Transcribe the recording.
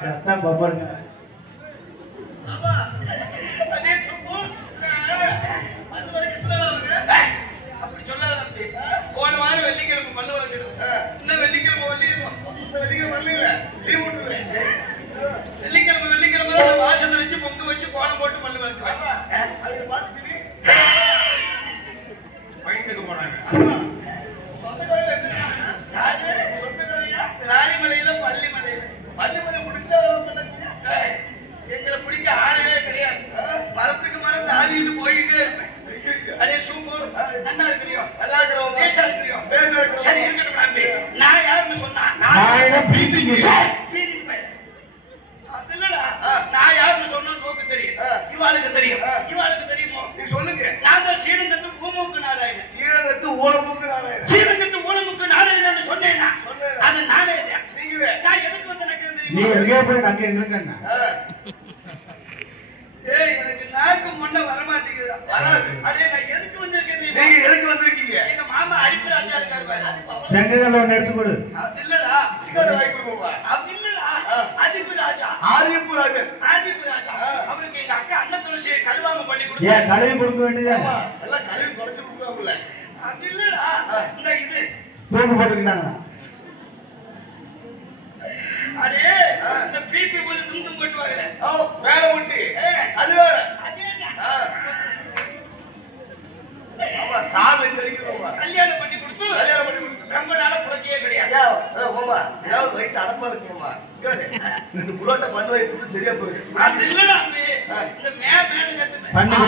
சத்தம் பப்பருங்க வெள்ளிக்கிழமை வெள்ளிக்கிழமை வெள்ளிக்கிழமை பல்லு போய். அது இல்லடா நான் யாருன்னு சொன்னா நோக்கு தெரியும். இவாளுக்கு தெரியும். இவாளுக்கு தெரியுமோ? நீ சொல்லுங்க. நான் தான் ஸ்ரீரங்கத்து பூமுக்கு நாராயணன். சீரகத்து ஊழமுக்கு நாராயணன். ஸ்ரீரங்கத்து ஊழமுக்கு நாராயணன் சொன்னேன்னா சொன்னேன். அது நானே. நீங்க நான் எதுக்கு வந்து எனக்கு நீ தெரியுமா எங்கே போய் அங்க இருக்கண்ணா ஏய் எனக்கு நாக்கு முன்ன வர மாட்டேங்குதுடா வராது. நான் எதுக்கு வந்திருக்கேன் நீங்க எதுக்கு வந்திருக்கீங்க? எங்க மாமா அரிப்பராஜா இருக்காரு பாரு. செங்கல் ஒன்று எடுத்து கொடு. அது இல்லடா. ஆரியப்பு ராஜன் ஆதிபராஜா அவருக்கு எங்க அக்கா அண்ணன் துளசி கல்வாங்க பண்ணி ஏன் கொடுத்தாங்க கழுவி கொடுக்க எல்லாம் கழுவி தொடச்சு கொடுக்காமல அது இல்லடா இந்த இது. தூக்கு போட்டுக்கிட்டாங்களா அடே இந்த பிபி போது போமா ஏதாவது வயிற்று அடப்பா இருக்குமா ரெண்டு புரோட்டா பண்ணு வை கொடுத்து சரியா போயிருக்கு அது இல்லடா. இந்த மே பண்ணு?